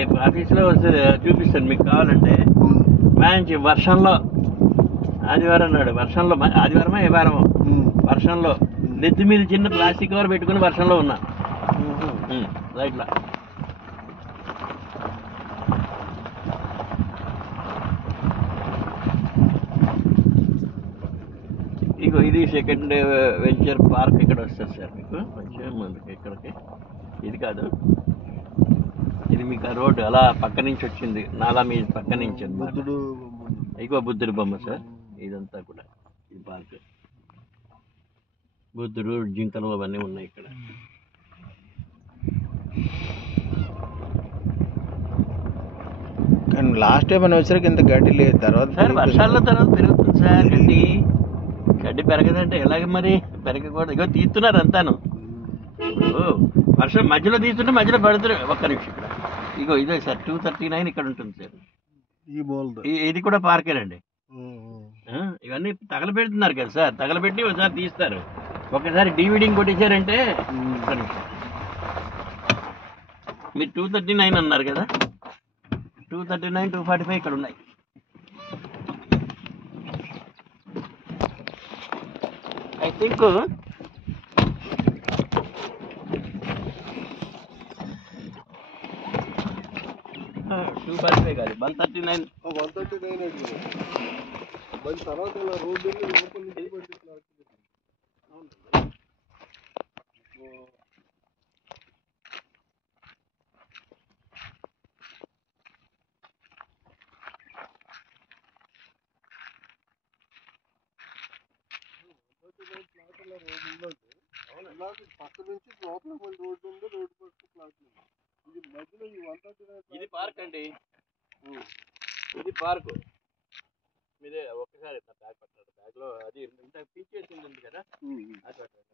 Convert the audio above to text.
రేపు ఆఫీస్లో వస్తే చూపిస్తాను మీకు కావాలంటే. మంచి వర్షంలో ఆదివారం నాడు వర్షంలో ఆదివారమా ఏ వారమో వర్షంలో నెత్తి మీద చిన్న ప్లాస్టిక్ కవర్ పెట్టుకుని వర్షంలో ఉన్నా రైట్లా. ఇగో ఇది సెకండ్ వెంచర్ పార్క్ ఇక్కడ వస్తుంది సార్ మీకు మంచిగా మనకి ఇక్కడికి. ఇది కాదు, ఇది మీకు ఆ రోడ్డు అలా పక్క నుంచి వచ్చింది, నాలా మీద పక్క నుంచి అన్నమాట. ఎక్కువ బుద్ధుడి బొమ్మ సార్ ఇదంతా కూడా. ఇది పార్క్, బుద్ధుడు జింకలు అవన్నీ ఉన్నాయి ఇక్కడ. కానీ లాస్ట్ టైం అని వచ్చరికి ఇంత గడ్డి లేదు. తర్వాత సార్ వర్షాల తర్వాత పెరుగుతుంది సార్ గడ్డి. గడ్డి పెరగదంటే ఎలాగ మరి, పెరగకూడదు. ఇగో తీస్తున్నారు అంతాను. ఇప్పుడు వర్షం మధ్యలో తీస్తుంటే మధ్యలో పడుతున్నారు. ఒక్క నిమిషం ఇక్కడ ఇగో ఇదే సార్ 239 ఇక్కడ ఉంటుంది సార్. ఇది కూడా పార్కేనండి. ఇవన్నీ తగలబెడుతున్నారు కదా సార్, తగలబెట్టి ఒకసారి తీస్తారు. ఒకసారి డివిడింగ్ కొట్టేశారంటే ఒక్క నిమిషం. మీరు 239 అన్నారు కదా, 239 245 ఇక్కడ ఉన్నాయి. ఐ థింక్ 245 కాదు 139. తర్వాత రోడ్డు పక్క నుంచి లోపల రోడ్డు ఉంది, రోడ్డు పక్క ప్లాట్ ఉంది. ఇది మధ్యలో ఈ 139. ఇది పార్క్ అండి, ఇది పార్కు. మీరే ఒక్కసారి బ్యాగ్ పట్టారు, బ్యాగ్లో అది ఇంత పీచేసింది ఉంది కదా, అది పట్టారు.